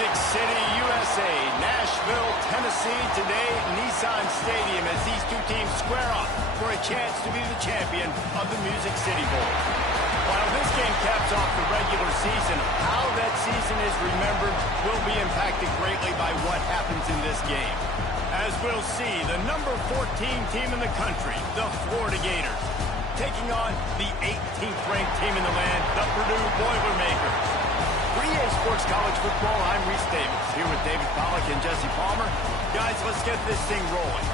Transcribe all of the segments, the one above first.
Music City, USA, Nashville, Tennessee, today at Nissan Stadium as these two teams square off for a chance to be the champion of the Music City Bowl. While this game caps off the regular season, how that season is remembered will be impacted greatly by what happens in this game. As we'll see, the number 14 team in the country, the Florida Gators, taking on the 18th ranked team in the land, the Purdue Boilermakers. For EA Sports College Football, I'm Reese Davis, here with David Pollack and Jesse Palmer. Guys, let's get this thing rolling.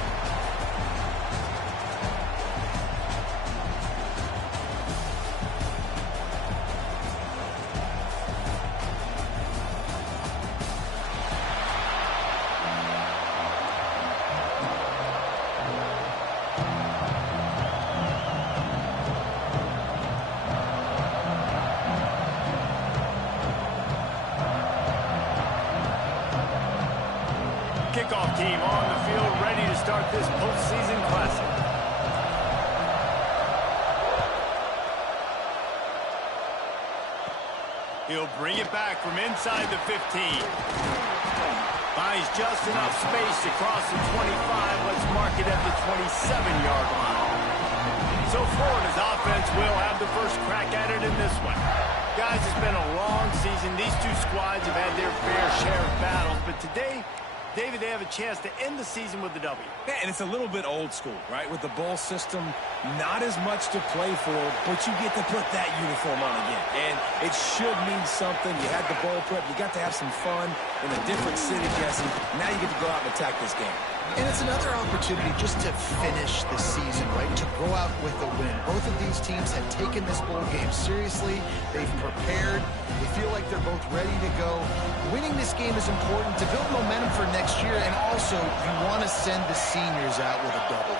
Kickoff team on the field, ready to start this postseason classic. He'll bring it back from inside the 15. Finds just enough space across the 25. Let's mark it at the 27-yard line. So Florida's offense will have the first crack at it in this one. Guys, it's been a long season. These two squads have had their fair share of battles, but today, David, they have a chance to end the season with a W. Yeah, and it's a little bit old school, right? With the bowl system, not as much to play for, but you get to put that uniform on again. And it should mean something. You had the bowl prep. You got to have some fun in a different city, Jesse. Now you get to go out and attack this game. And it's another opportunity just to finish the season, right? To go out with a win. Both of these teams have taken this bowl game seriously. They've prepared. They feel like they're both ready to go. Winning this game is important to build momentum for next year, and also you want to send the seniors out with a double.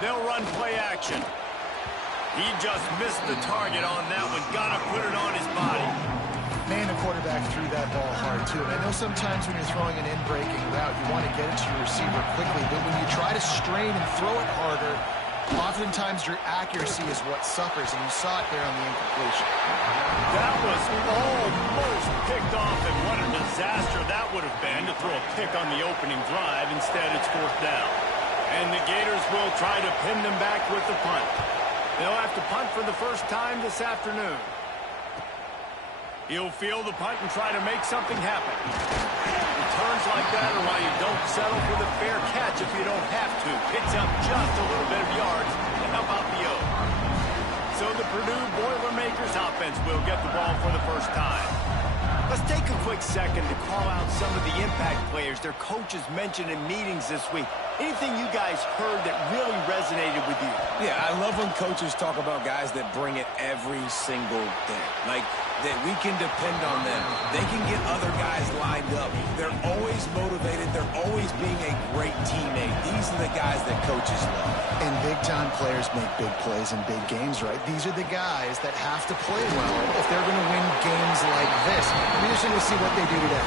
They'll run play action. He just missed the target on that one. Gotta put it on his body. Man, the quarterback threw that ball hard, too. And I know sometimes when you're throwing an in-breaking route, you want to get it to your receiver quickly. But when you try to strain and throw it harder, oftentimes your accuracy is what suffers. And you saw it there on the incompletion. That was almost picked off, and what a disaster that would have been to throw a pick on the opening drive. Instead, it's fourth down. And the Gators will try to pin them back with the punt. They'll have to punt for the first time this afternoon. He'll field the punt and try to make something happen. Returns like that are why you don't settle for the fair catch if you don't have to. Picks up just a little bit of yards to help out the O. So the Purdue Boilermakers offense will get the ball for the first time. Let's take a quick second to call out some of the impact players their coaches mentioned in meetings this week. Anything you guys heard that really resonated with you? Yeah, I love when coaches talk about guys that bring it every single day. Like, that we can depend on them. They can get other guys lined up. They're always motivated. They're always being a great teammate. These are the guys that coaches love. And big-time players make big plays in big games, right? These are the guys that have to play well if they're going to win games like this. It'll be interesting to see what they do today.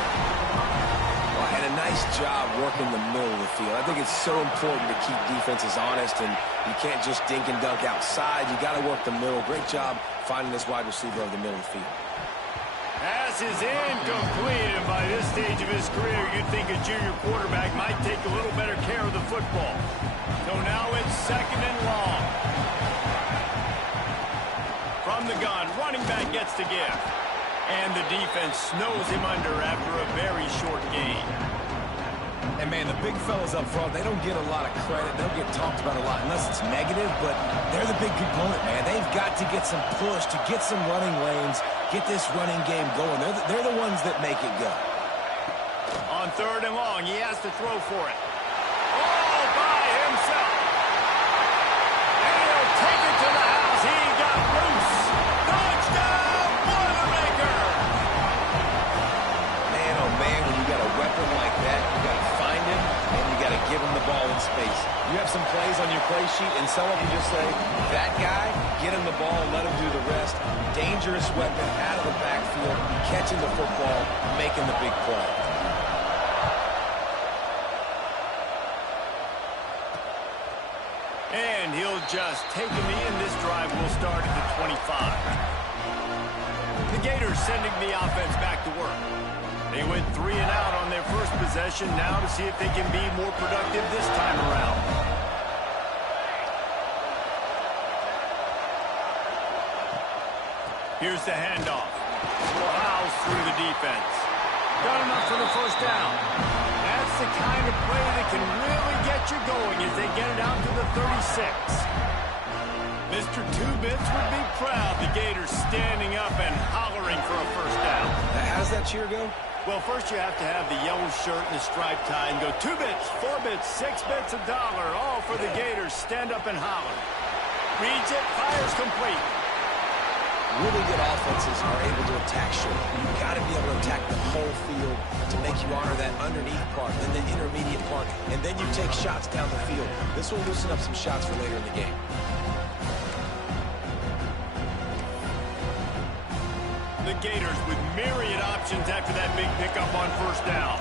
Well, and a nice job working the middle of the field. I think it's so important to keep defenses honest, and you can't just dink and dunk outside. You got to work the middle. Great job finding this wide receiver of the middle of the field. Pass is incomplete, and by this stage of his career, you'd think a junior quarterback might take a little better care of the football. So now it's second and long. From the gun, running back gets the gift. And the defense snows him under after a very short gain. And, man, the big fellas up front, they don't get a lot of credit. They'll get talked about a lot unless it's negative, but they're the big component, man. They've got to get some push, to get some running lanes, get this running game going. They're the ones that make it go. On third and long, he has to throw for it. All by himself. And he'll take it to the house. He got loose. Touchdown, Boilermaker! Man, oh, man, when you got a weapon like that, you got to find him, and you got to give him the ball in space. You have some plays on your play sheet, and some of them just say, that guy, get him the ball, let him do the rest. Dangerous weapon out of the backfield, catching the football, making the big play. And he'll just take him in. This drive will start at the 25. The Gators sending the offense back to work. They went 3 and out on their first possession, now to see if they can be more productive this time around. Here's the handoff. Plows through the defense. Got enough for the first down. That's the kind of play that can really get you going as they get it out to the 36. Mr. Two-Bits would be proud. The Gators standing up and hollering for a first down. Now, how does that cheer go? Well, first you have to have the yellow shirt and the striped tie and go 2 bits, 4 bits, 6 bits, $1, all for the Gators. Stand up and holler. Reads it, fires complete. Really good offenses are able to attack short. You've got to be able to attack the whole field to make you honor that underneath part, then the intermediate part, and then you take shots down the field. This will loosen up some shots for later in the game. The Gators with myriad options after that big pickup on first down.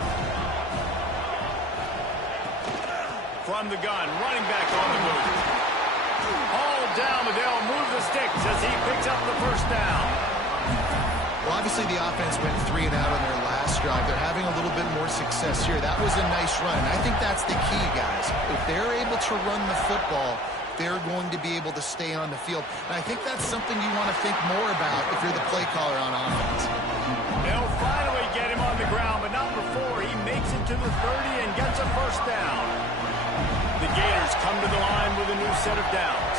From the gun, running back on the move. All down, but they'll move the sticks as he picks up the first down. Well, obviously the offense went 3 and out on their last drive. They're having a little bit more success here. That was a nice run. I think that's the key, guys. If they're able to run the football, they're going to be able to stay on the field. And I think that's something you want to think more about if you're the play caller on offense. They'll finally get him on the ground, but not before he makes it to the 30 and gets a first down. The Gators come to the line with a new set of downs.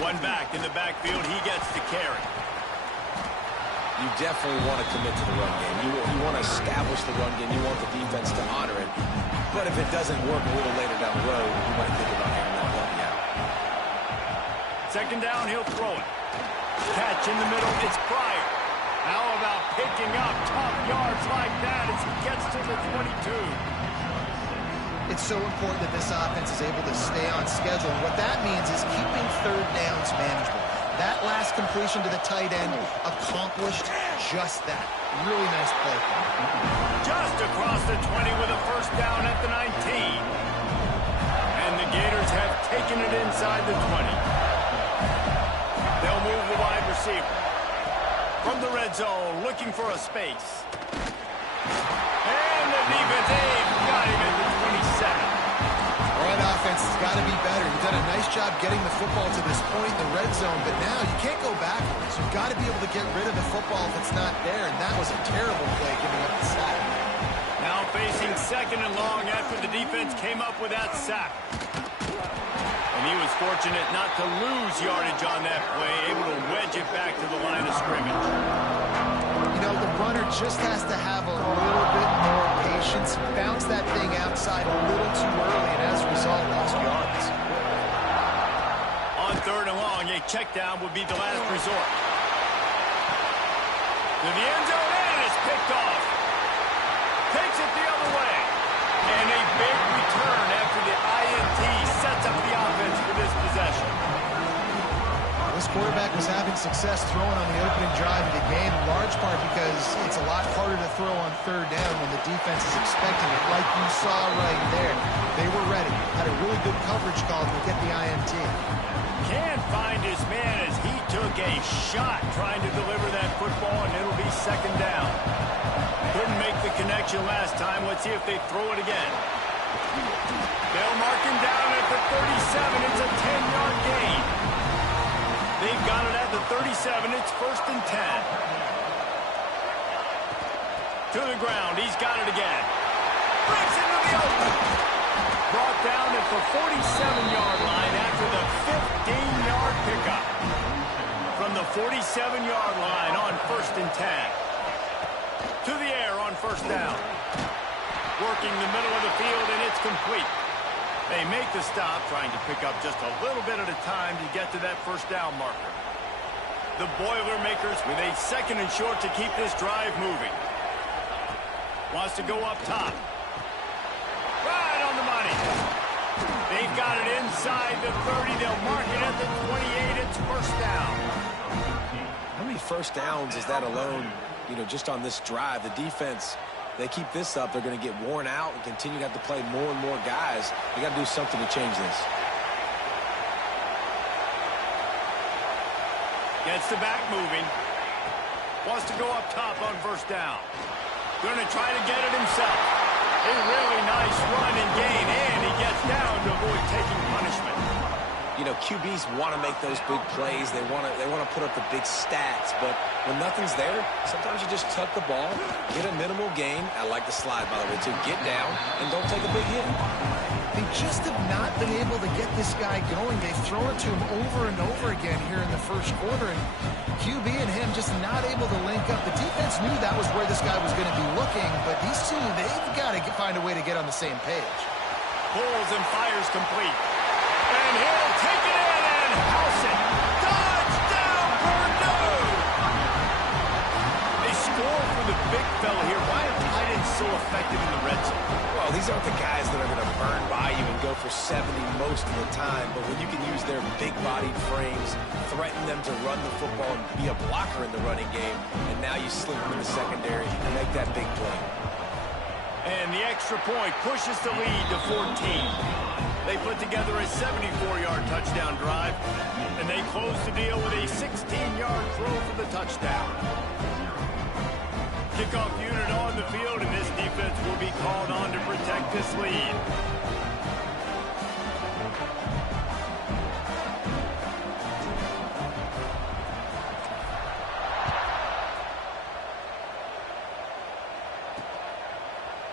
One back in the backfield, he gets the carry. You definitely want to commit to the run game. You want to establish the run game. You want the defense to honor it. But if it doesn't work a little later down the road, you might think about airing that one out. Second down, he'll throw it. Catch in the middle, it's Pryor. How about picking up tough yards like that as he gets to the 22? It's so important that this offense is able to stay on schedule. And what that means is keeping third downs manageable. That last completion to the tight end accomplished just that. Really nice play. Just across the 20 with a first down at the 19. And the Gators have taken it inside the 20. They'll move the wide receiver. From the red zone, looking for a space. And the defense, they've got him at the 27. All right, offense has got to be better. You've done a nice job getting the football to this point in the red zone, but now you can't go backwards. You've got to be able to get rid of the football if it's not there, and that was a terrible play giving up the sack. Now facing second and long after the defense came up with that sack. And he was fortunate not to lose yardage on that play, able to wedge it back to the line of scrimmage. You know, the runner just has to have a little bit more patience, bounce that thing outside a little too early, and as a result, lost yards. On third and long, a check down would be the last resort. To the end zone, and it's picked off. Takes it the other way. And a big return after the INT sets up the offense for this possession. This quarterback was having success throwing on the opening drive of the game, in large part because it's a lot harder to throw on third down when the defense is expecting it, like you saw right there. They were ready. Had a really good coverage call to get the INT. Can't find his man as he took a shot trying to deliver that football, and it'll be second down. Couldn't make the connection last time. Let's see if they throw it again. They'll mark him down at the 37. It's a 10-yard gain. They've got it at the 37. It's first and 10. To the ground. He's got it again. Breaks into the open. Brought down at the 47-yard line after the 15-yard pickup. From the 47-yard line on first and 10. To the air on first down. Working the middle of the field, and it's complete. They make the stop, trying to pick up just a little bit at a time to get to that first down marker. The Boilermakers with a second and short to keep this drive moving. Wants to go up top. Right on the money. They've got it inside the 30. They'll mark it at the 28. It's first down. How many first downs is that alone, just on this drive? The defense, they keep this up, they're going to get worn out and continue to have to play more and more guys. You got to do something to change this. Gets the back moving. Wants to go up top on first down. Going to try to get it himself. A really nice run and gain, and he gets down to avoid taking punishment. You know, QBs want to make those big plays. They want to put up the big stats, but when nothing's there, sometimes you just tuck the ball, get a minimal gain. I like the slide, by the way, too. Get down and don't take a big hit. They just have not been able to get this guy going. They've thrown it to him over and over again here in the first quarter, and QB and him just not able to link up. The defense knew that was where this guy was going to be looking, but these two, they've got to find a way to get on the same page. Pulls and fires complete. And he'll take it in and house it. Touchdown, Purdue! They score for the big fella here. Why are tight ends so effective in the red zone? Well, these aren't the guys that are going to burn by you and go for 70 most of the time, but when you can use their big-bodied frames, threaten them to run the football and be a blocker in the running game, and now you slip them in the secondary and make that big play. And the extra point pushes the lead to 14. They put together a 74-yard touchdown drive, and they close the deal with a 16-yard throw for the touchdown. Kickoff unit on the field, and this defense will be called on to protect this lead.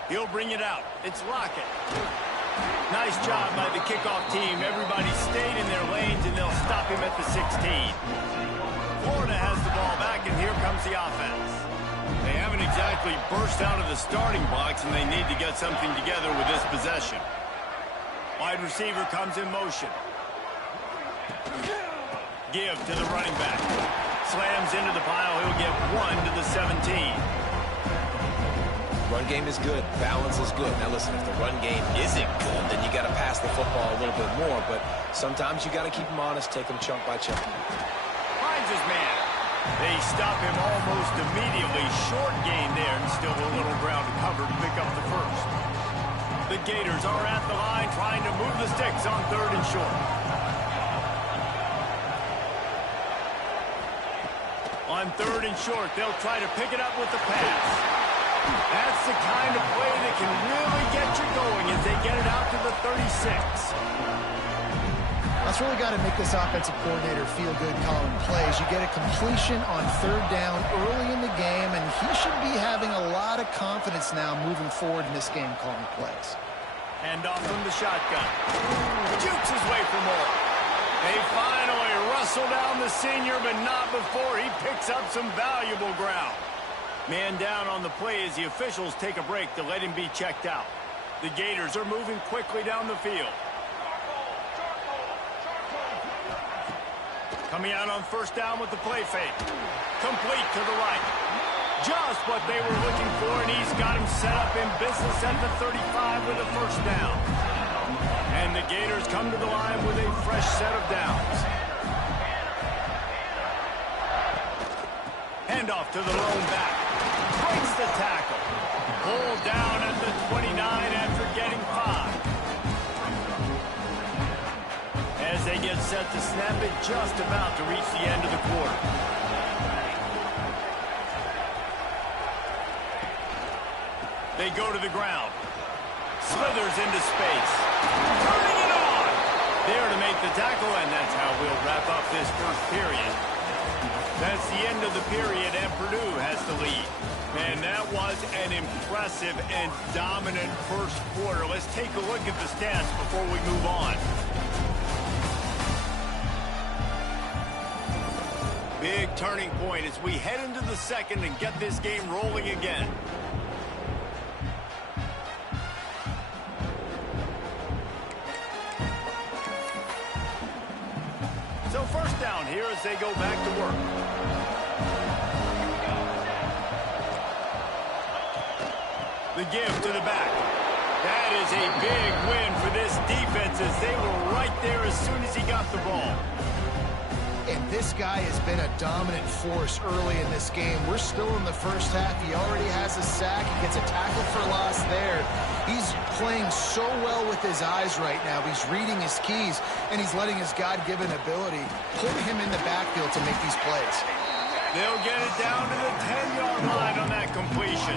He'll bring it out. It's Lockett. Nice job by the kickoff team. Everybody stayed in their lanes, and they'll stop him at the 16. Florida has the ball back, and here comes the offense. They haven't exactly burst out of the starting blocks, and they need to get something together with this possession. Wide receiver comes in motion. Give to the running back. Slams into the pile. He'll get 1 to the 17. Run game is good. Balance is good. Now, listen, if the run game isn't good, then you got to pass the football a little bit more. But sometimes you got to keep them honest, take them chunk by chunk. Finds his man. They stop him almost immediately. Short gain there, and still a little ground to cover to pick up the first. The Gators are at the line trying to move the sticks on 3rd and short. On 3rd and short, they'll try to pick it up with the pass. That's the kind of play that can really get you going as they get it out to the 36. That's really got to make this offensive coordinator feel good calling plays. You get a completion on 3rd down early in the game, and he should be having a lot of confidence now moving forward in this game calling plays. Hand off from the shotgun. Jukes his way for more. They finally wrestle down the senior, but not before he picks up some valuable ground. Man down on the play as the officials take a break to let him be checked out. The Gators are moving quickly down the field. Coming out on 1st down with the play fake. Complete to the right. Just what they were looking for, and he's got him set up in business at the 35 with a 1st down. And the Gators come to the line with a fresh set of downs. Handoff to the lone back. Breaks the tackle. Pulled down at the 29 after getting 5. As they get set to snap it, just about to reach the end of the quarter. They go to the ground. Slithers into space. Turning it on! There to make the tackle, and that's how we'll wrap up this first period. That's the end of the period, and Purdue has the lead. Man, that was an impressive and dominant first quarter. Let's take a look at the stats before we move on. Big turning point as we head into the second and get this game rolling again. So 1st down here as they go back to work. The give to the back. That is a big win for this defense as they were right there as soon as he got the ball. And This guy has been a dominant force early in this game. We're still in the first half. He already has a sack. He gets a tackle for loss there. He's playing so well with his eyes right now. He's reading his keys, and he's letting his God-given ability put him in the backfield to make these plays. They'll get it down to the 10-yard line on that completion.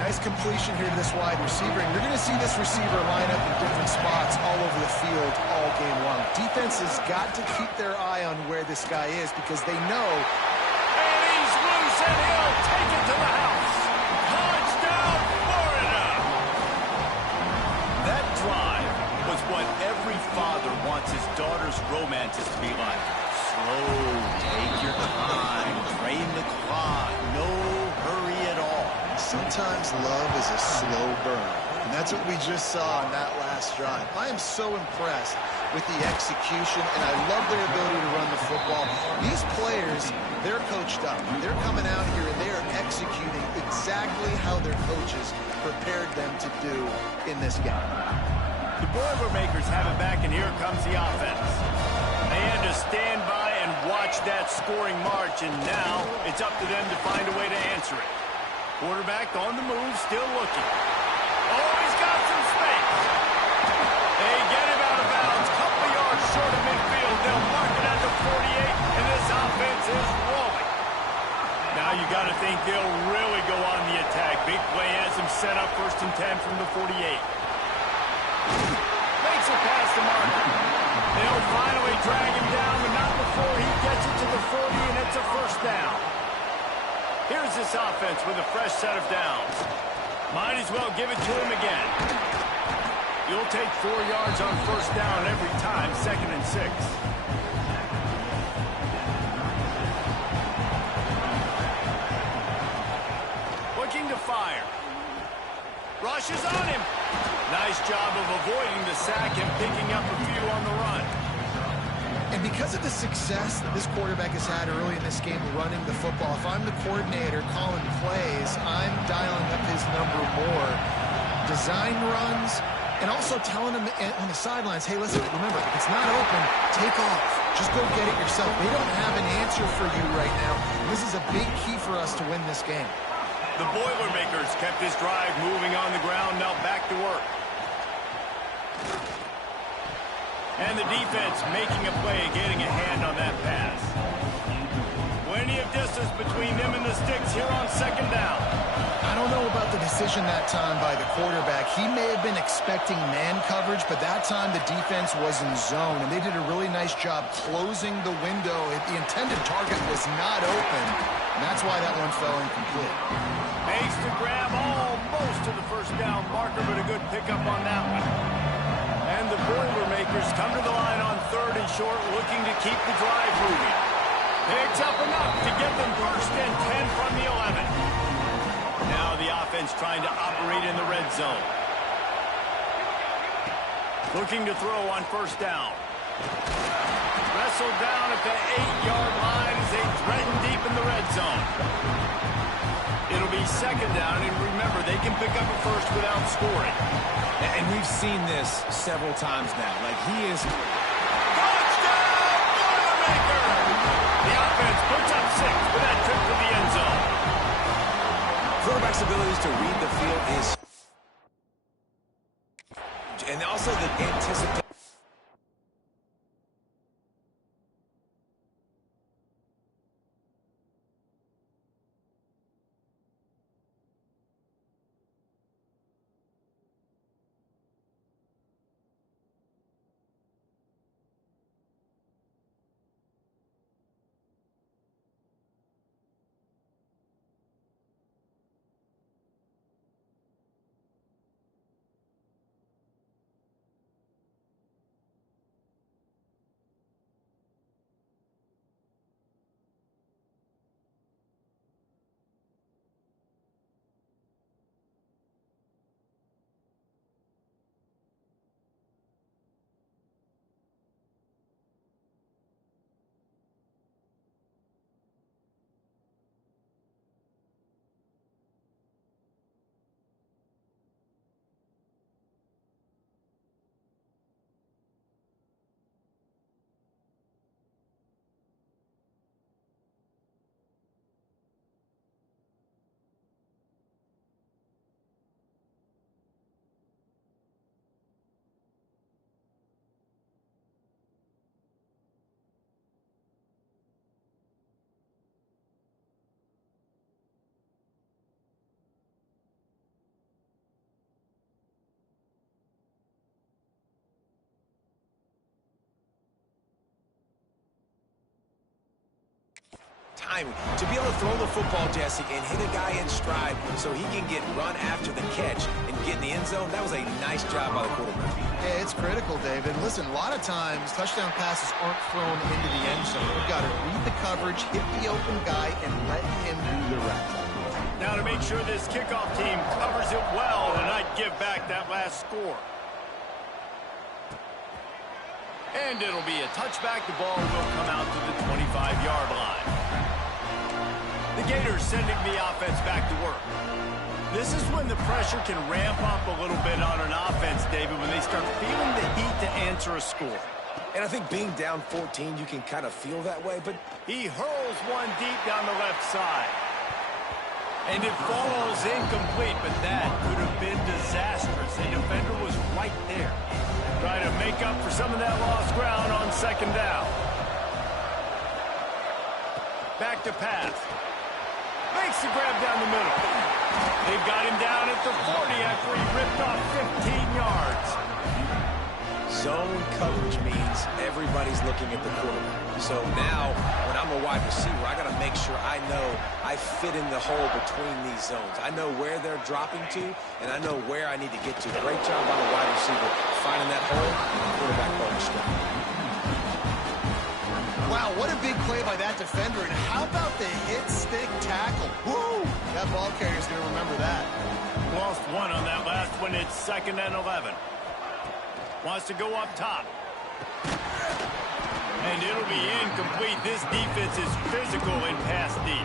Nice completion here to this wide receiver, and you're going to see this receiver line up in different spots all over the field all game long. Defense has got to keep their eye on where this guy is because they know. And he's loose, and he'll take it to the house. Touchdown, Florida! That drive was what every father wants his daughter's romances to be like. Slow, take your time, drain the clock, no hurry at all. Sometimes love is a slow burn, and that's what we just saw on that last drive. I am so impressed with the execution, and I love their ability to run the football. These players, they're coached up. They're coming out here, and they are executing exactly how their coaches prepared them to do in this game. The Boilermakers have it back, and here comes the offense. They had to stand by and watch that scoring march, and now it's up to them to find a way to answer it. Quarterback on the move, still looking. Oh, he's got some space. They get him out of bounds, couple yards short of midfield. They'll mark it at the 48, and this offense is rolling. Now you got to think they'll really go on the attack. Big play has them set up 1st and 10 from the 48. Makes a pass to Marker. They'll finally drag him down, but not before he gets it to the 40, and it's a first down. Here's this offense with a fresh set of downs. Might as well give it to him again. You'll take 4 yards on first down every time, 2nd and 6. Looking to fire. Rushes on him. Nice job of avoiding the sack and picking up a few on the run. And because of the success that this quarterback has had early in this game running the football, if I'm the coordinator calling plays, I'm dialing up his number more. Design runs, and also telling him on the sidelines, hey, listen, remember, if it's not open, take off. Just go get it yourself. They don't have an answer for you right now. This is a big key for us to win this game. The Boilermakers kept this drive moving on the ground, now back to work. And the defense making a play, getting a hand on that pass. Plenty of distance between them and the sticks here on 2nd down. I don't know about the decision that time by the quarterback. He may have been expecting man coverage, but that time the defense was in zone, and they did a really nice job closing the window. The intended target was not open, and that's why that one fell incomplete. Makes the grab almost to the first down marker, but a good pickup on that one. And the Boilermakers come to the line on 3rd and short, looking to keep the drive moving. Picks up enough to get them 1st and 10 from the 11. Now the offense trying to operate in the red zone. Looking to throw on 1st down. Wrestled down at the 8-yard line as they threaten deep in the red zone. It'll be 2nd down, and remember, they can pick up a first without scoring. And we've seen this several times now. Like, he is... Touchdown, Boilermaker! The offense puts up 6 with that trip to the end zone. Quarterback's abilities to read the field is... And also the anticipation. timing. To be able to throw the football, Jesse, and hit a guy in stride so he can get run after the catch and get in the end zone, that was a nice job by the quarterback. Yeah, it's critical, David. Listen, a lot of times touchdown passes aren't thrown into the end zone. You've got to read the coverage, hit the open guy, and let him do the rest. Now to make sure this kickoff team covers it well and not give back that last score. And it'll be a touchback. The ball will come out to the 25-yard line. The Gators sending the offense back to work. This is when the pressure can ramp up a little bit on an offense, David, when they start feeling the heat to answer a score. And I think being down 14, you can kind of feel that way, but he hurls one deep down the left side. And it falls incomplete, but that could have been disastrous. The defender was right there, trying to make up for some of that lost ground on second down. Back to pass. Makes the grab down the middle. They've got him down at the 40 after he ripped off 15 yards. Zone coverage means everybody's looking at the quarterback. So now, when I'm a wide receiver, I got to make sure I know I fit in the hole between these zones. I know where they're dropping to, and I know where I need to get to. Great job by the wide receiver finding that hole, and the quarterback going straight. Wow, what a big play by that defender. And how about the hit stick tackle? Woo! That ball carrier's going to remember that. Lost one on that last one. It's 2nd and 11. Wants to go up top. And it'll be incomplete. This defense is physical and pass deep.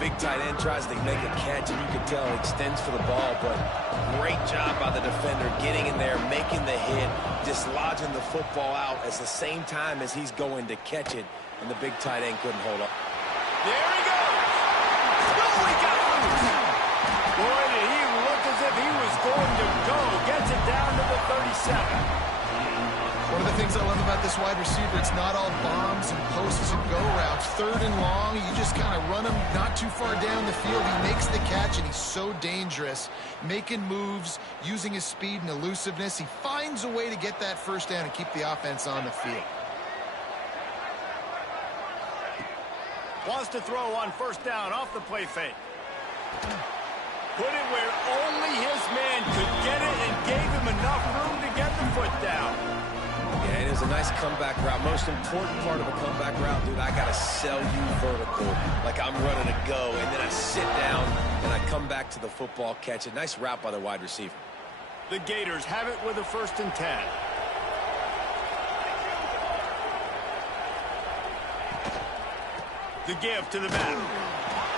Big tight end tries to make a catch, and you can tell he extends for the ball, but great job by the defender getting in there, making the hit, dislodging the football out at the same time as he's going to catch it, and the big tight end couldn't hold up. There he goes. No, he got loose. Boy, did he look as if he was going to go. Gets it down to the 37. One of the things I love about this wide receiver, it's not all bombs and posts and go routes. 3rd and long, you just kind of run him not too far down the field. He makes the catch, and he's so dangerous, making moves, using his speed and elusiveness. He finds a way to get that first down and keep the offense on the field. Wants to throw on 1st down off the play fake. Put it where only his man could get it and gave him enough room to get the foot down. Yeah, it is a nice comeback route. Most important part of a comeback route, dude, I got to sell you vertical like I'm running a go, and then I sit down and I come back to the football, catch it. Nice route by the wide receiver. The Gators have it with a 1st and 10. The give to the back.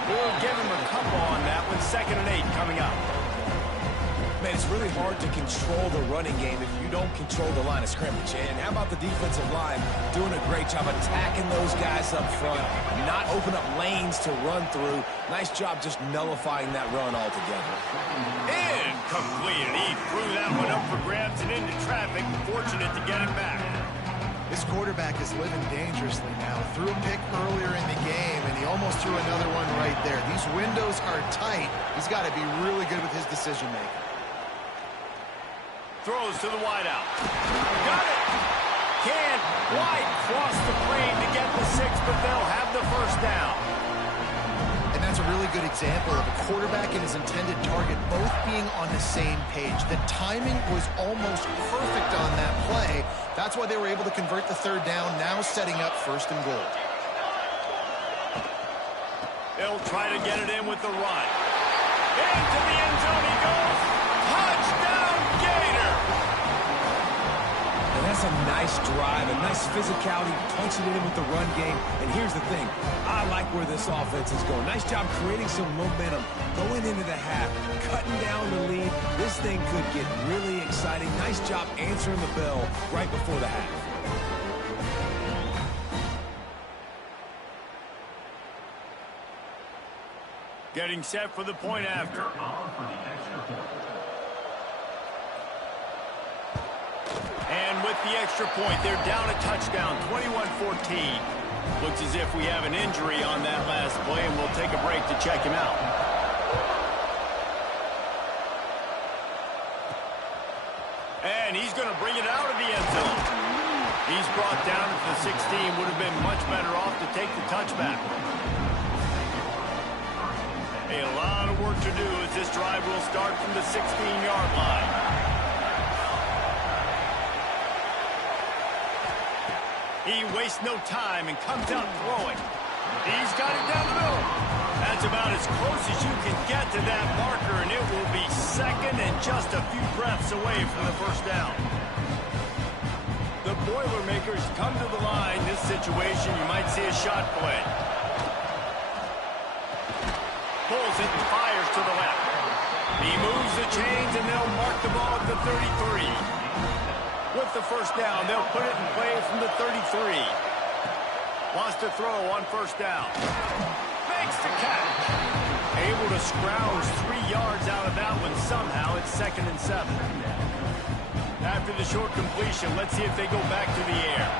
We'll give him a couple on that one. 2nd and 8 coming up. Man, it's really hard to control the running game if you don't control the line of scrimmage. And how about the defensive line doing a great job attacking those guys up front, not open up lanes to run through. Nice job just nullifying that run altogether. Incomplete. He threw that one up for grabs and into traffic. Fortunate to get it back. This quarterback is living dangerously now. Threw a pick earlier in the game, and he almost threw another one right there. These windows are tight. He's got to be really good with his decision-making. Throws to the wideout. Got it. Can't quite cross the plane to get the 6, but they'll have the 1st down. And that's a really good example of a quarterback and his intended target both being on the same page. The timing was almost perfect on that play. That's why they were able to convert the 3rd down, now setting up 1st and goal. They'll try to get it in with the run. Into the end zone he goes. Touchdown, Gator! And that's a nice drive, a nice physicality, punching it in with the run game. And here's the thing, I like where this offense is going. Nice job creating some momentum, going into the half, cutting down the lead. This thing could get really exciting. Nice job answering the bell right before the half. Getting set for the point after. And with the extra point, they're down a touchdown, 21-14. Looks as if we have an injury on that last play, and we'll take a break to check him out. And he's going to bring it out of the end zone. He's brought down to the 16. Would have been much better off to take the touchback. A lot of work to do as this drive will start from the 16-yard line. He wastes no time and comes out throwing. He's got it down the middle. That's about as close as you can get to that marker, and it will be second and just a few breaths away from the first down. The Boilermakers come to the line. This situation, you might see a shot play. Pulls it and fires to the left. He moves the chains, and they'll mark the ball at the 33. With the first down, they'll put it in play from the 33. Wants to throw on first down. Makes the catch. Able to scrounge 3 yards out of that one somehow. It's 2nd and 7. After the short completion, let's see if they go back to the air.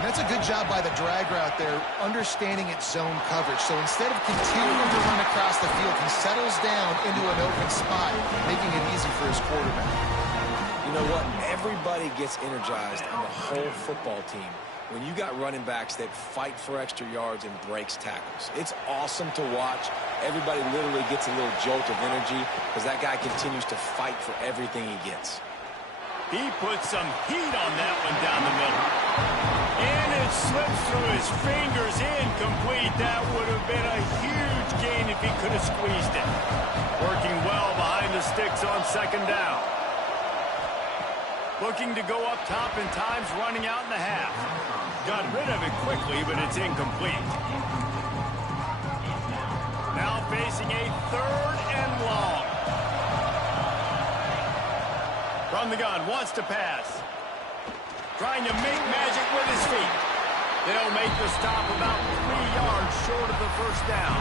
And that's a good job by the drag route there, understanding its zone coverage. So instead of continuing to run across the field, he settles down into an open spot, making it easy for his quarterback. You know what? Everybody gets energized on the whole football team when you got running backs that fight for extra yards and breaks tackles. It's awesome to watch. Everybody literally gets a little jolt of energy because that guy continues to fight for everything he gets. He puts some heat on that one down the middle. And it slips through his fingers, incomplete. That would have been a huge gain if he could have squeezed it. Working well behind the sticks on second down. Looking to go up top in times, running out in the half. Got rid of it quickly, but it's incomplete. Now facing a 3rd and long. From the gun, wants to pass. Trying to make magic with his feet. They'll make the stop about 3 yards short of the first down.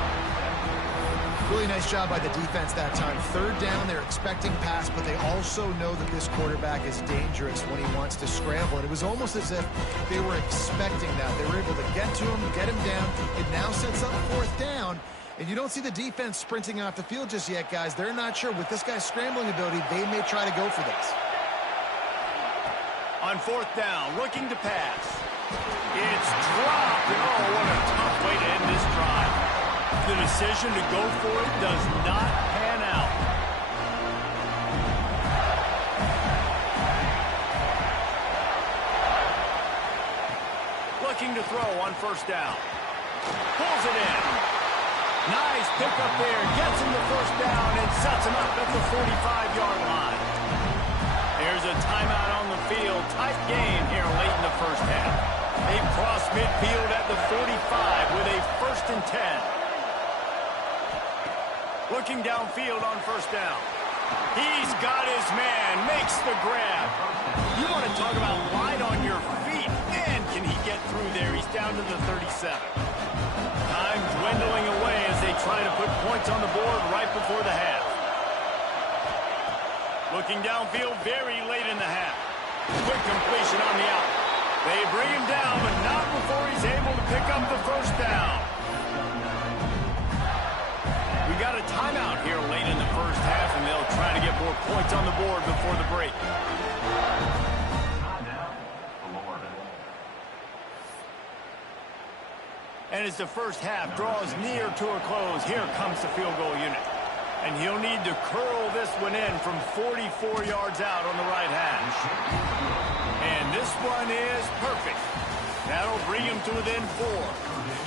Really nice job by the defense that time. 3rd down, they're expecting pass, but they also know that this quarterback is dangerous when he wants to scramble. And it was almost as if they were expecting that. They were able to get to him, get him down. It now sets up 4th down. And you don't see the defense sprinting off the field just yet, guys. They're not sure. With this guy's scrambling ability, they may try to go for this. On 4th down, looking to pass. It's dropped. And oh, what a tough way to end this drive. The decision to go for it does not pan out. Looking to throw on first down. Pulls it in. Nice pickup there. Gets him the first down and sets him up at the 45-yard line. There's a timeout on the field. Tight game here late in the first half. They've crossed midfield at the 45 with a 1st and 10. Looking downfield on first down. He's got his man. Makes the grab. You want to talk about light on your feet. Man, can he get through there. He's down to the 37. Time dwindling away as they try to put points on the board right before the half. Looking downfield very late in the half. Quick completion on the out. They bring him down, but not before he's able to pick up the first down. We got a timeout here late in the first half, and they'll try to get more points on the board before the break. And as the first half draws near to a close, here comes the field goal unit. And he'll need to curl this one in from 44 yards out on the right hash. And this one is perfect. That'll bring him to within 4.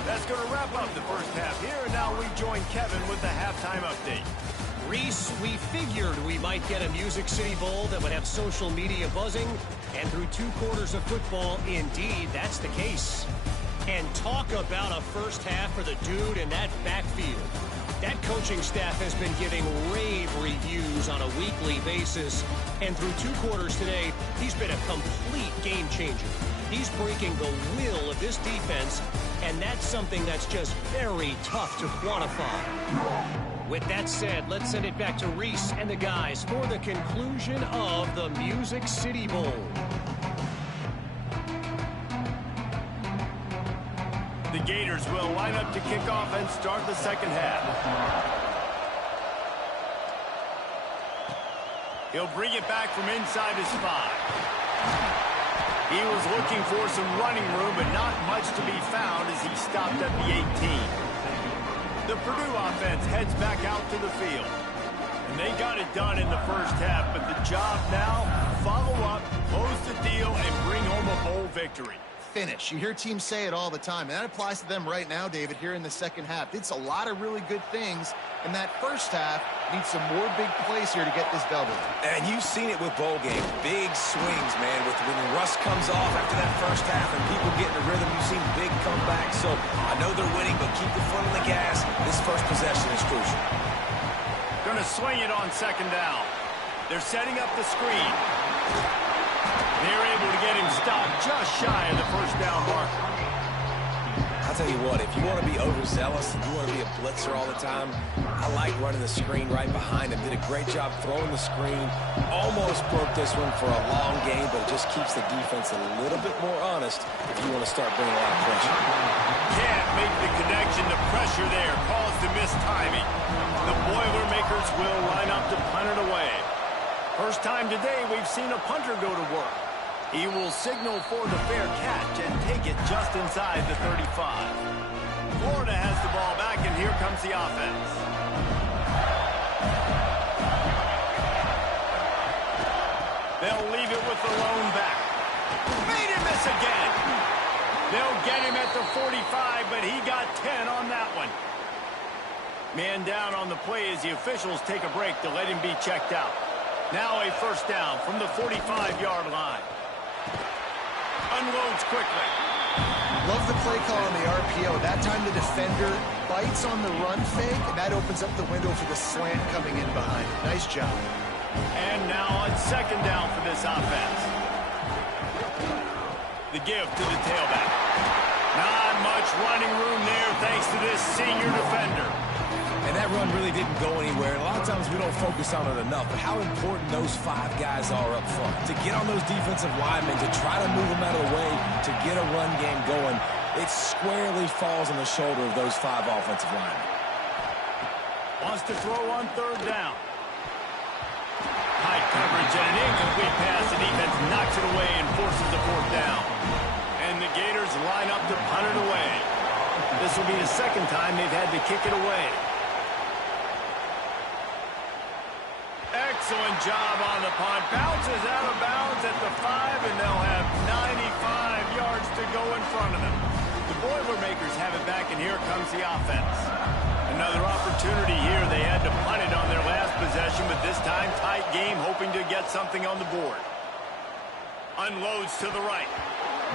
That's going to wrap up the first half here. And now we join Kevin with the halftime update. Reese, we figured we might get a Music City Bowl that would have social media buzzing. And through 2 quarters of football, indeed, that's the case. And talk about a first half for the dude in that backfield. That coaching staff has been giving rave reviews on a weekly basis. And through 2 quarters today, he's been a complete game changer. He's breaking the will of this defense, and that's something that's just very tough to quantify. With that said, let's send it back to Reese and the guys for the conclusion of the Music City Bowl. The Gators will line up to kick off and start the second half. He'll bring it back from inside his 5. He was looking for some running room, but not much to be found as he stopped at the 18. The Purdue offense heads back out to the field. And they got it done in the first half, but the job now, follow up, close the deal, and bring home a bowl victory. Finish. You hear teams say it all the time, and that applies to them right now, David, here in the second half. It's a lot of really good things in that first half. Need some more big plays here to get this double. And you've seen it with bowl games. Big swings, man, with when rust comes off after that first half and people get in the rhythm. You've seen big comebacks. So I know they're winning, but keep the foot on the gas. This first possession is crucial. Going to swing it on second down. They're setting up the screen. They're able to get him stopped just shy of the first down marker. I'll tell you what, if you want to be overzealous and you want to be a blitzer all the time, I like running the screen right behind him. Did a great job throwing the screen. Almost broke this one for a long game, but it just keeps the defense a little bit more honest if you want to start bringing a lot of pressure. Can't make the connection. The pressure there caused the missed timing. The Boilermakers will line up to punt it away. First time today we've seen a punter go to work. He will signal for the fair catch and take it just inside the 35. Florida has the ball back, and here comes the offense. They'll leave it with the lone back. Made him miss again. They'll get him at the 45, but he got 10 on that one. Man down on the play as the officials take a break to let him be checked out. Now a first down from the 45-yard line. Unloads quickly. Love the play call on the RPO. That time the defender bites on the run fake, and that opens up the window for the slant coming in behind it. Nice job. And now on second down for this offense. The give to the tailback. Not much running room there thanks to this senior defender. And that run really didn't go anywhere. And a lot of times we don't focus on it enough, but how important those five guys are up front. To get on those defensive linemen, to try to move them out of the way, to get a run game going, it squarely falls on the shoulder of those five offensive linemen. Wants to throw on third down. High coverage and an incomplete pass. The defense knocks it away and forces the fourth down. And the Gators line up to punt it away. This will be the second time they've had to kick it away. Excellent job on the punt. Bounces out of bounds at the 5, and they'll have 95 yards to go in front of them. The Boilermakers have it back, and here comes the offense. Another opportunity here. They had to punt it on their last possession, but this time tight game, hoping to get something on the board. Unloads to the right.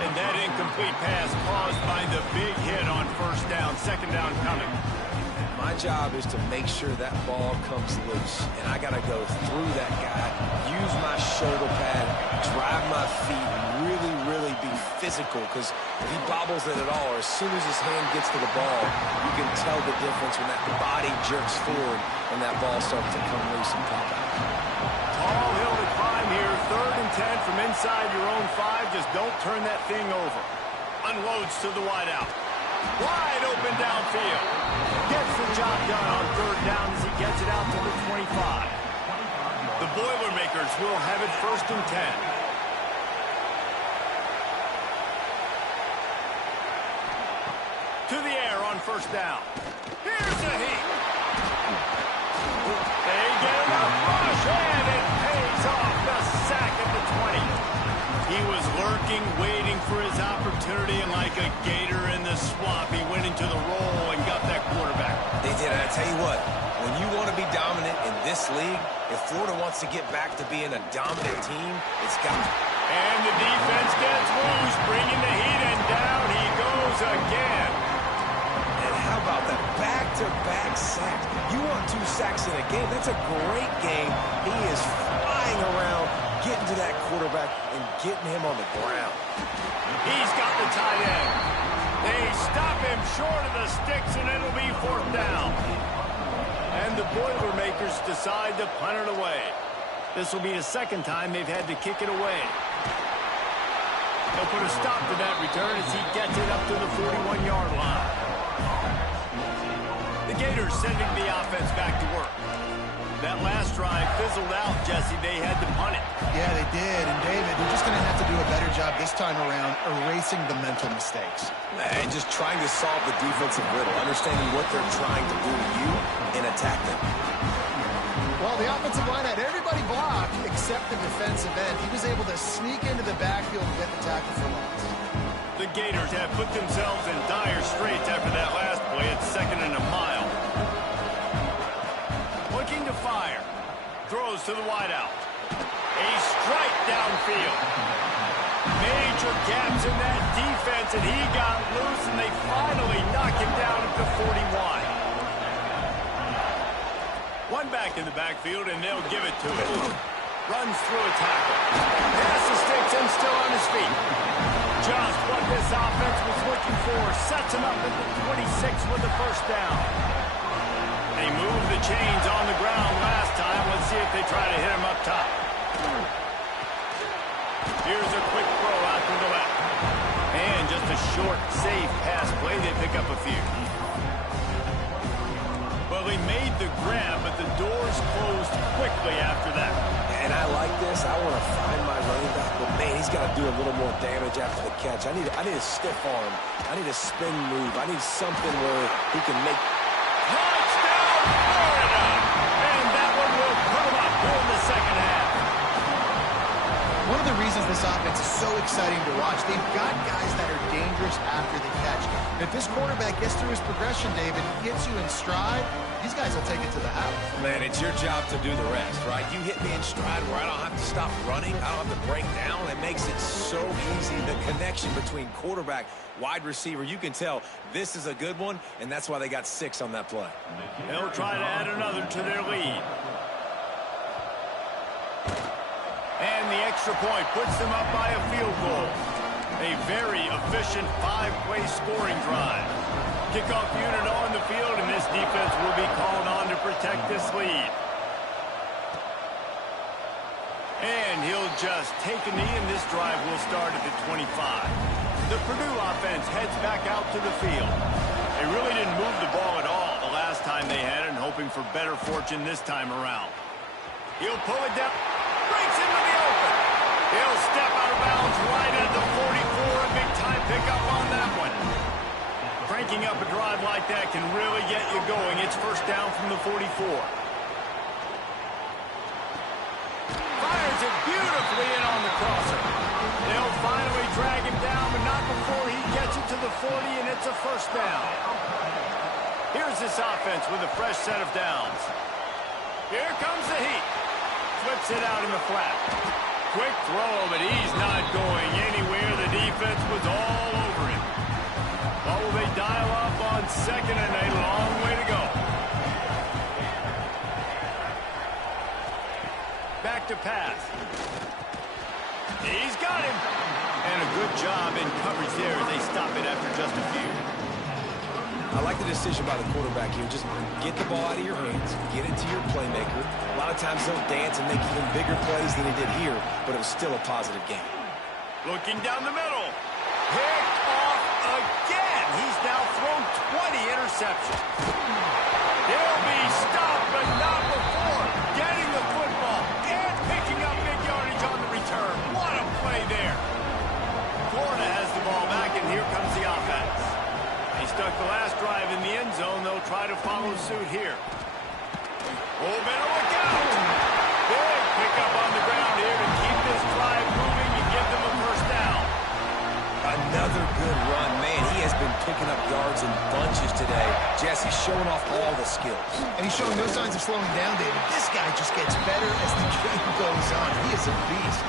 And that incomplete pass caused by the big hit on first down. Second down coming. My job is to make sure that ball comes loose, and I got to go through that guy, use my shoulder pad, drive my feet, and really be physical, because if he bobbles it at all, or as soon as his hand gets to the ball, you can tell the difference when that body jerks forward and that ball starts to come loose and pop out. Tall hill to climb here. 3rd and 10 from inside your own 5. Just don't turn that thing over. Unloads to the wideout. Wide open downfield. Gets the job done on third down as he gets it out to the 25. The Boilermakers will have it 1st and 10. To the air on first down. Here's the heat. They get enough rush, and it pays off. The sack at the 20. He was lurking, waiting for his opportunity, and like a gator in the swamp, he went into the roll and got that quarterback. They did, and I tell you what, when you want to be dominant in this league, if Florida wants to get back to being a dominant team, it's got to. And the defense gets loose, bringing the heat, and down he goes again. And how about that back-to-back sacks? You want 2 sacks in a game, that's a great game. He is flying around, getting to that quarterback and getting him on the ground. He's got the tight end. They stop him short of the sticks, and it'll be 4th down. And the Boilermakers decide to punt it away. This will be the second time they've had to kick it away. They'll put a stop to that return as he gets it up to the 41-yard line. The Gators sending the offense back to work. That last drive fizzled out, Jesse. They had to punt it. Yeah, they did. And, David, they're just going to have to do a better job this time around erasing the mental mistakes. And just trying to solve the defensive riddle, understanding what they're trying to do to you and attack them. Well, the offensive line had everybody blocked except the defensive end. He was able to sneak into the backfield and get the tackle for loss. The Gators have put themselves in dire straits after that last play at 2nd and a mile. Looking to fire. Throws to the wideout. A strike downfield. Major gaps in that defense, and he got loose, and they finally knock him down at the 41. One back in the backfield, and they'll give it to him. Runs through a tackle. Passes sticks and still on his feet. Just what this offense was looking for. Sets him up at the 26 with the first down. They moved the chains on the ground last time. Let's see if they try to hit him up top. Here's a quick throw out to the left. And just a short, safe pass play. They pick up a few. Well, they made the grab, but the doors closed quickly after that. And I like this. I want to find my running back, but man, he's got to do a little more damage after the catch. I need a stiff arm. I need a spin move. I need something where he can make. Touchdown, Florida! And that one will put him up here in the second half. One of the reasons this offense is so exciting to watch, they've got guys that are dangerous after the catch. If this quarterback gets through his progression, David, gets you in stride, these guys will take it to the house. Man, it's your job to do the rest, right? You hit me in stride where I don't have to stop running. I don't have to break down. It makes it so easy. The connection between quarterback, wide receiver, you can tell this is a good one, and that's why they got 6 on that play. They'll try to add another to their lead. And the extra point puts them up by a field goal. A very efficient 5-play scoring drive. Kickoff unit on the field, and this defense will be called on to protect this lead. And he'll just take a knee, and this drive will start at the 25. The Purdue offense heads back out to the field. They really didn't move the ball at all the last time they had it, and hoping for better fortune this time around. He'll pull it down. Breaks into the open. He'll step out of bounds right at the 44. A big-time pickup on that one. Cranking up a drive like that can really get you going. It's first down from the 44. Fires it beautifully in on the crosser. They'll finally drag him down, but not before he gets it to the 40, and it's a first down. Here's this offense with a fresh set of downs. Here comes the heat. Flips it out in the flat. Quick throw, but he's not going anywhere. The defense was all over him. What will they dial up on second, and a long way to go. Back to pass. He's got him. And a good job in coverage there as they stop it after just a few. I like the decision by the quarterback here. Just get the ball out of your hands, get it to your playmaker. A lot of times they'll dance and make even bigger plays than he did here, but it was still a positive game. Looking down the middle. Picked off again. He's now thrown 20 interceptions. He'll be stopped, but not before getting the football and picking up big yardage on the return. What a play there. Florida has the ball back, and here comes the offense. They stuck the last drive in the end zone. They'll try to follow suit here. Oh, better look out. Big pickup on the ground here to keep this drive moving and give them a first down. Another good run. Man, he has been picking up yards in bunches today. Jesse's showing off all the skills. And he's showing no signs of slowing down, David. This guy just gets better as the game goes on. He is a beast.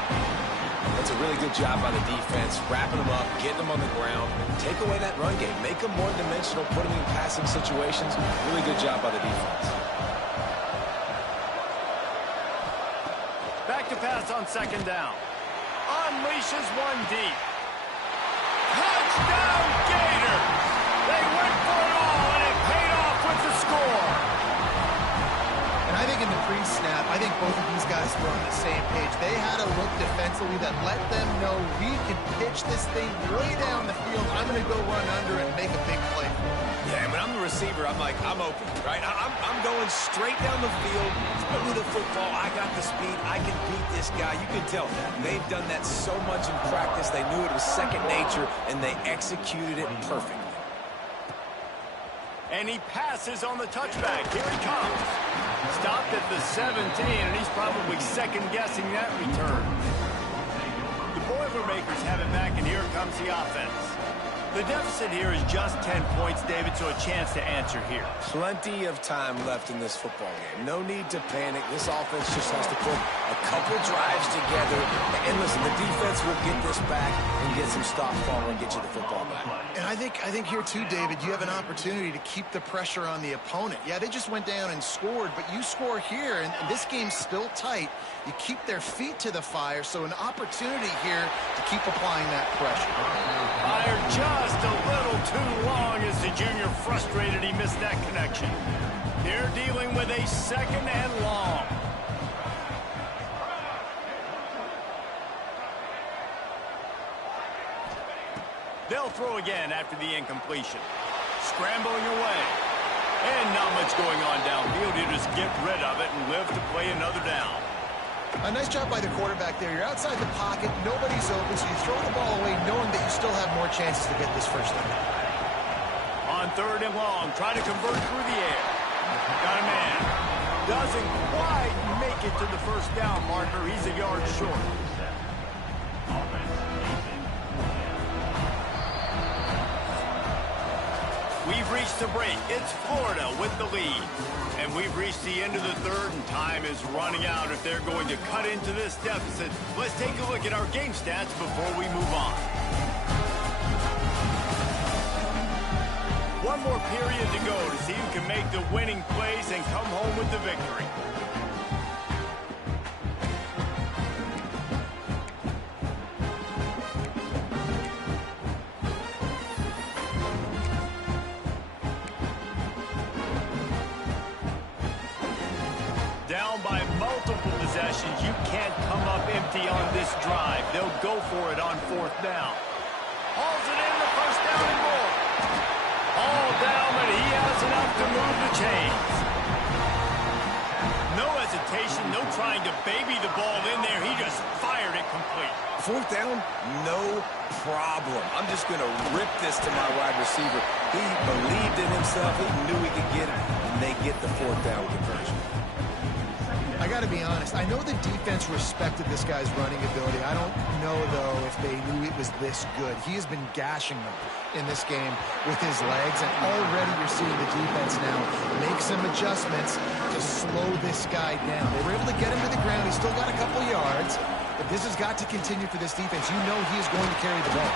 That's a really good job by the defense, wrapping them up, getting them on the ground. Take away that run game. Make them more dimensional, put them in passing situations. Really good job by the defense. Back to pass on second down. Unleashes one deep. Touchdown, Gators! They went for it all, and it paid off with the score. And I think in the pre-snap, I think both of these guys guys were on the same page. They had a look defensively that let them know we can pitch this thing way down the field. I'm going to go run under and make a big play. Yeah, when I'm the receiver, I'm like, I'm open, right? I'm going straight down the field, split with the football. I got the speed. I can beat this guy. You can tell they've done that so much in practice. They knew it was second nature, and they executed it perfectly. And he passes on the touchback. Here he comes. Stopped at the 17, and he's probably second-guessing that return. The Boilermakers have it back, and here comes the offense. The deficit here is just 10 points, David, so a chance to answer here. Plenty of time left in this football game. No need to panic. This offense just has to put a couple drives together. And listen, the defense will get this back and get some stops following and get you the football back. And I think here too, David, you have an opportunity to keep the pressure on the opponent. Yeah, they just went down and scored, but you score here, and this game's still tight. You keep their feet to the fire, so an opportunity here to keep applying that pressure. Fired just a little too long as the junior frustrated he missed that connection. They're dealing with a second and long. They'll throw again after the incompletion. Scrambling away. And not much going on downfield. You just get rid of it and live to play another down. A nice job by the quarterback there. You're outside the pocket. Nobody's open, so you throw the ball away knowing that you still have more chances to get this first down. On third and long, trying to convert through the air. Got a man. Doesn't quite make it to the first down marker. He's a yard short. We've reached the break. It's Florida with the lead. And we've reached the end of the third, and time is running out if they're going to cut into this deficit. Let's take a look at our game stats before we move on. One more period to go to see who can make the winning plays and come home with the victory. Down by multiple possessions. You can't come up empty on this drive. They'll go for it on fourth down. Hauls it in the first down and more. All down, but he has enough to move the chains. No hesitation, no trying to baby the ball in there. He just fired it complete. Fourth down, no problem. I'm just going to rip this to my wide receiver. He believed in himself. He knew he could get it, and they get the fourth down conversion. I got to be honest. I know the defense respected this guy's running ability. I don't know, though, if they knew it was this good. He has been gashing them in this game with his legs, and already you're seeing the defense now make some adjustments to slow this guy down. They were able to get him to the ground. He's still got a couple yards, but this has got to continue for this defense. You know he is going to carry the ball.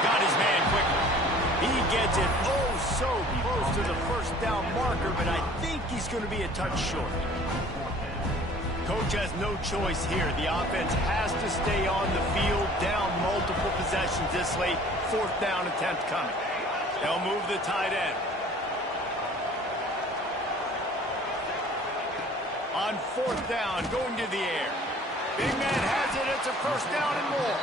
Got his man quickly. He gets it so close to the first down marker, but I think he's going to be a touch short. Coach has no choice here. The offense has to stay on the field, down multiple possessions this late. Fourth down attempt coming. They'll move the tight end. On fourth down, going to the air. Big man has it. It's a first down and more.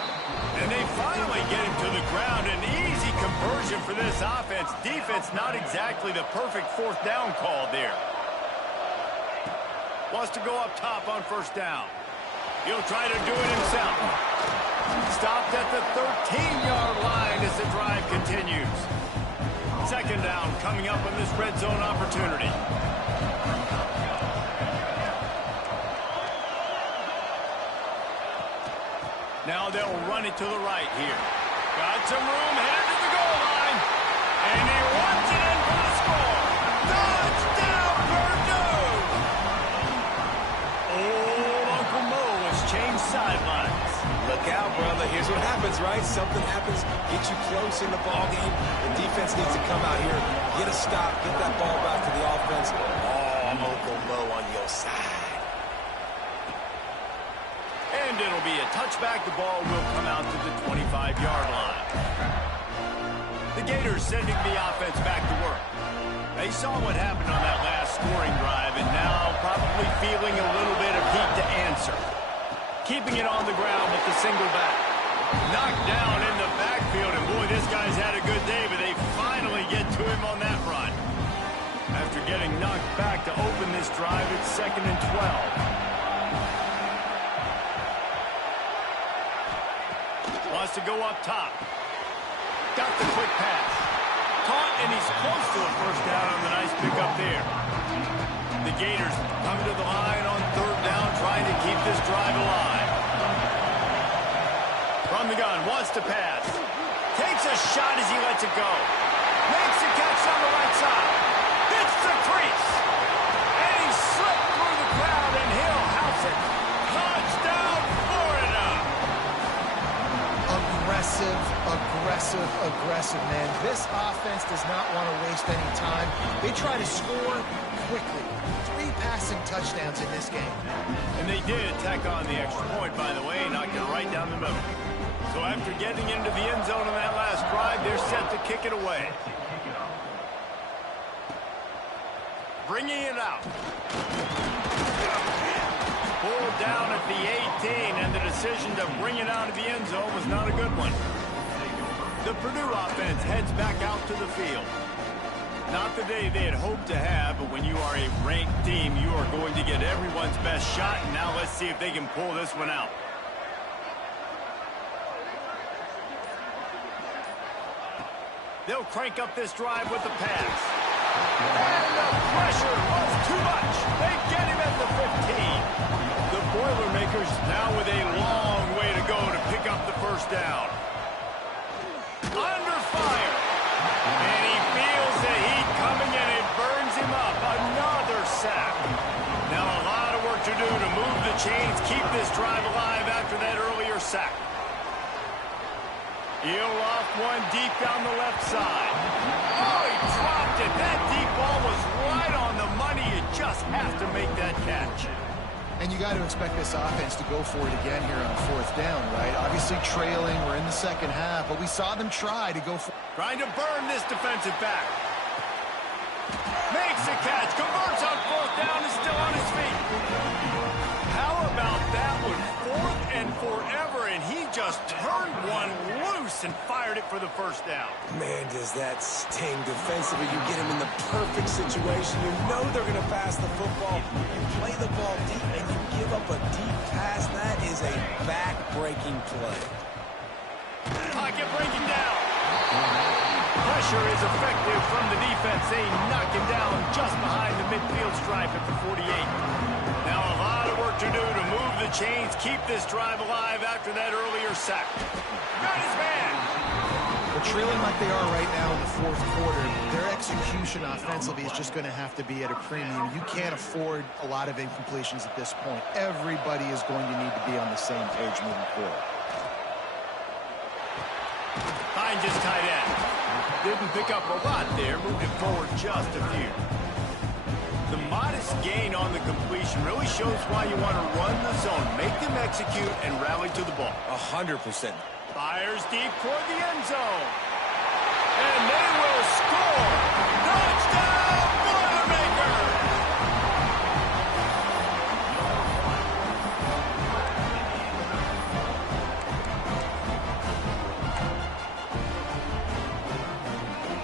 And they finally get him to the ground. An easy conversion for this offense. Defense not exactly the perfect fourth down call there. Wants to go up top on first down. He'll try to do it himself. Stopped at the 13-yard line as the drive continues. Second down coming up on this red zone opportunity. Now they'll run it to the right here. Got some room, headed to the goal line. And he runs it in for the score. Touchdown, Purdue! Old Uncle Mo has changed sidelines. Look out, brother. Here's what happens, right? Something happens, get you close in the ball game. The defense needs to come out here, get a stop, get that ball back to the offense. Oh, Uncle Mo on your side. And it'll be a touchback. The ball will come out to the 25-yard line. The Gators sending the offense back to work. They saw what happened on that last scoring drive, and now probably feeling a little bit of heat to answer. Keeping it on the ground with the single back. Knocked down in the backfield, and boy, this guy's had a good day, but they finally get to him on that run. After getting knocked back to open this drive, it's 2nd and 12. Wants to go up top. Got the quick pass. Caught, and he's close to a first down on the nice pickup there. The Gators come to the line on 3rd down, trying to keep this drive alive. From the gun, wants to pass. Takes a shot as he lets it go. Makes the catch on the right side. Hits the crease. And he slipped through the crowd, and he'll house it. Touchdown, Florida! Aggressive, man. This offense does not want to waste any time. They try to score quickly. 3 passing touchdowns in this game. And they did tack on the extra point, by the way, knocked it right down the middle. So after getting into the end zone on that last drive, they're set to kick it away. Bringing it out. Pulled down at the 18, and the decision to bring it out of the end zone was not a good one. The Purdue offense heads back out to the field. Not the day they had hoped to have, but when you are a ranked team, you are going to get everyone's best shot, and now let's see if they can pull this one out. They'll crank up this drive with the pass. And the pressure was too much. They get him at the 15. The Boilermakers now with a long way to go to pick up the first down. Under fire. And he feels the heat coming, and it burns him up. Another sack. Now a lot of work to do to move the chains, keep this drive alive after that earlier sack. He'll off one deep down the left side. Oh, he dropped it. That deep ball was right on the money. You just have to make that catch. And you got to expect this offense to go for it again here on 4th down, right? Obviously trailing. We're in the second half, but we saw them try to go for it. Trying to burn this defensive back. Makes the catch. Converts on 4th down. Is still on his feet. How about that one? 4th and forever, and he just turned one loose and fired it for the first down. Man, does that sting defensively. You get him in the perfect situation. You know they're going to pass the football. You play the ball deep, and you give up a deep pass. That is a back-breaking play. Pocket breaking down. Pressure is effective from the defense. They knock him down just behind the midfield stripe at the 48. Now a lot of work to do to move the chains, keep this drive alive after that earlier sack. Got his man. They're trailing like they are right now in the 4th quarter. Their execution offensively is just going to have to be at a premium. You can't afford a lot of incompletions at this point. Everybody is going to need to be on the same page moving forward. Finds his tight end. Didn't pick up a lot there, moved it forward just a few. The modest gain on the completion really shows why you want to run the zone, make them execute, and rally to the ball. 100%. Fires deep toward the end zone. And they will score. Touchdown, Boilermakers!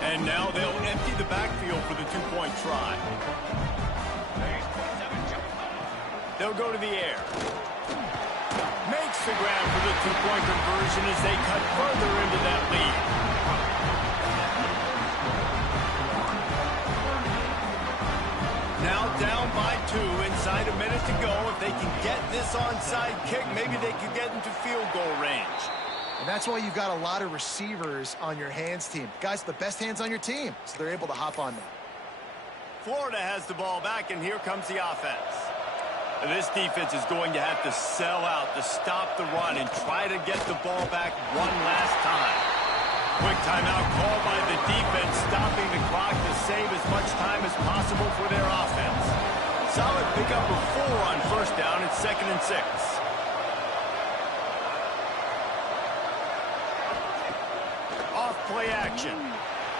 And now they'll empty the backfield for the 2-point try. They'll go to the air. Makes the ground for the 2-point conversion as they cut further into that lead. Now down by 2, inside a minute to go. If they can get this onside kick, maybe they could get into field goal range. And that's why you've got a lot of receivers on your hands team. Guys, the best hands on your team, so they're able to hop on them. Florida has the ball back, and here comes the offense. This defense is going to have to sell out to stop the run and try to get the ball back one last time. Quick timeout called by the defense, stopping the clock to save as much time as possible for their offense. Solid pickup of 4 on first down. It's 2nd and 6. Off play action.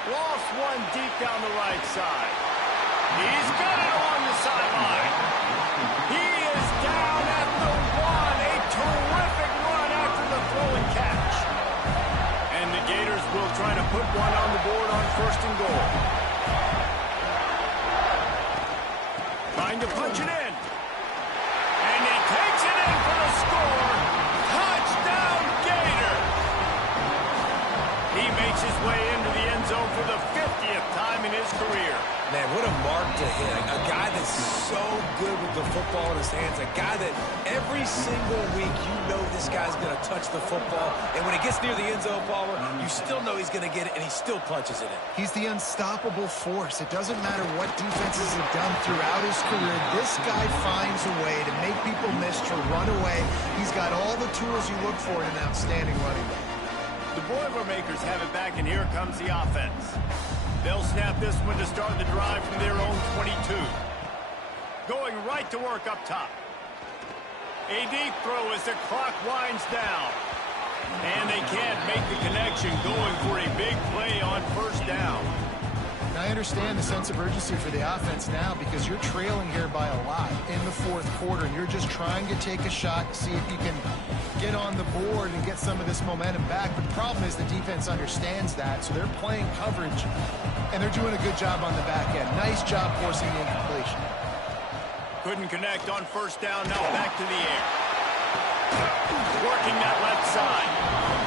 Lost one deep down the right side. He's got it all. Trying to punch it in. And he takes it in for the score. Touchdown, Gator. He makes his way into the end zone for the 50th time in his career. Man, what a mark to hit. A guy that's so good with the football in his hands. A guy that every single week you know this guy's going to touch the football. And when he gets near the end zone, Palmer, you still know he's going to get it, and he still punches it in. He's the unstoppable force. It doesn't matter what defenses have done throughout his career. This guy finds a way to make people miss, to run away. He's got all the tools you look for in an outstanding running back. The Boilermakers have it back, and here comes the offense. They'll snap this one to start the drive from their own 22. Going right to work up top. A deep throw as the clock winds down. And they can't make the connection, going for a big play on first down. I understand the sense of urgency for the offense now because you're trailing here by a lot in the fourth quarter, and you're just trying to take a shot to see if you can get on the board and get some of this momentum back. But the problem is the defense understands that, so they're playing coverage, and they're doing a good job on the back end. Nice job forcing the incompletion. Couldn't connect on first down, now back to the air. Working that left side.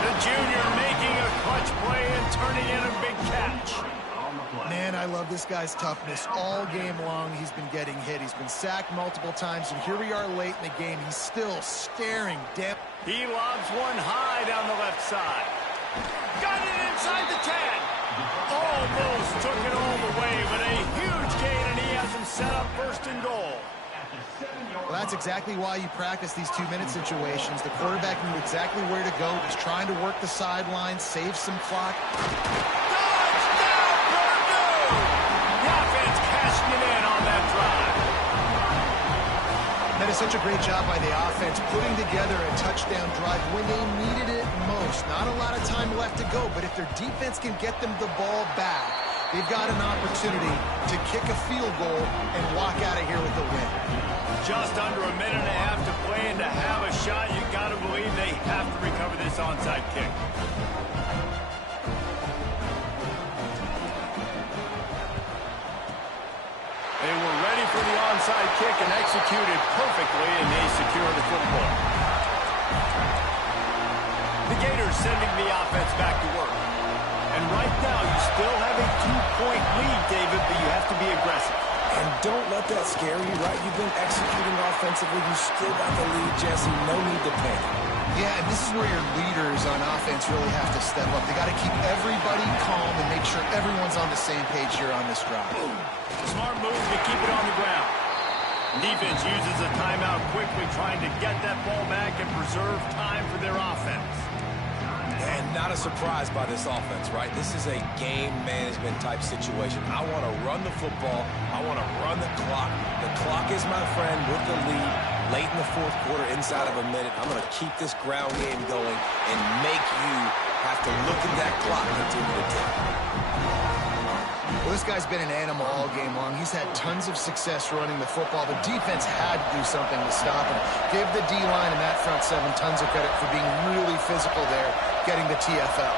The junior making a clutch play and turning in a big catch. Man, I love this guy's toughness. All game long, he's been getting hit. He's been sacked multiple times, and here we are late in the game. He's still staring down. He lobs one high down the left side. Got it inside the 10. Almost took it all the way, but a huge gain, and he has him set up first and goal. Well, that's exactly why you practice these 2-minute situations. The quarterback knew exactly where to go. He's trying to work the sidelines, save some clock. That is such a great job by the offense, putting together a touchdown drive when they needed it most. Not a lot of time left to go, but if their defense can get them the ball back, they've got an opportunity to kick a field goal and walk out of here with the win. Just under a minute and a half to play, and to have a shot, you got to believe they have to recover this onside kick. They were ready for the onside kick and executed perfectly, and they secure the football. The Gators sending the offense back to work. And right now, you still have a 2-point lead, David, but you have to be aggressive. And don't let that scare you, right? You've been executing offensively. You still got the lead, Jesse. No need to panic. Yeah, and this is where your leaders on offense really have to step up. They got to keep everybody calm and make sure everyone's on the same page here on this drive. Smart move to keep it on the ground. Defense uses a timeout quickly, trying to get that ball back and preserve time for their offense. And not a surprise by this offense, right? This is a game management type situation. I want to run the football. I want to run the clock. The clock is my friend with the lead. Late in the fourth quarter, inside of a minute, I'm going to keep this ground game going and make you have to look at that clock and continue to tick. Well, this guy's been an animal all game long. He's had tons of success running the football. The defense had to do something to stop him. Give the D-line and that front seven tons of credit for being really physical there, getting the TFL.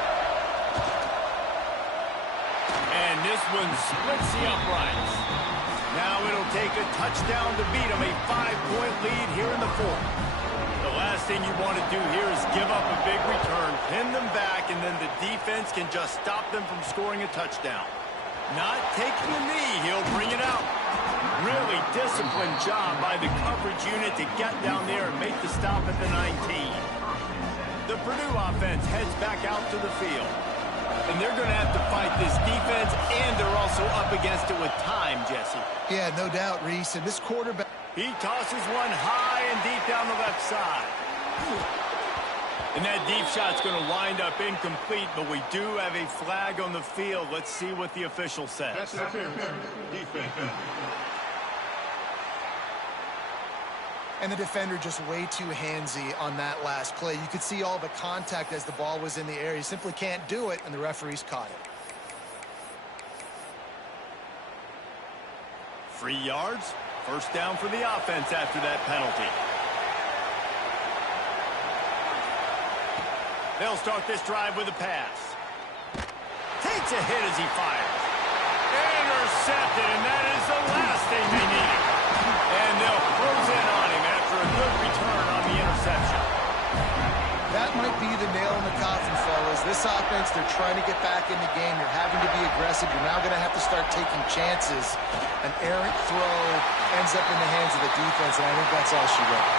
And this one splits the uprights. Now it'll take a touchdown to beat him, a 5-point lead here in the fourth. The last thing you want to do here is give up a big return, pin them back, and then the defense can just stop them from scoring a touchdown. Not taking a knee, he'll bring it out. Really disciplined job by the coverage unit to get down there and make the stop at the 19. The Purdue offense heads back out to the field. And they're going to have to fight this defense, and they're also up against it with time, Jesse. Yeah, no doubt, Reese. And this quarterback... He tosses one high and deep down the left side. And that deep shot's going to wind up incomplete, but we do have a flag on the field. Let's see what the official says. That's defense. And the defender just way too handsy on that last play. You could see all the contact as the ball was in the air. He simply can't do it, and the referees caught it. 3 yards. First down for the offense after that penalty. They'll start this drive with a pass. Takes a hit as he fires. Intercepted, and that is the last thing they needed. That might be the nail in the coffin, fellas. This offense, they're trying to get back in the game. You're having to be aggressive. You're now going to have to start taking chances. An errant throw ends up in the hands of the defense, and I think that's all she wrote.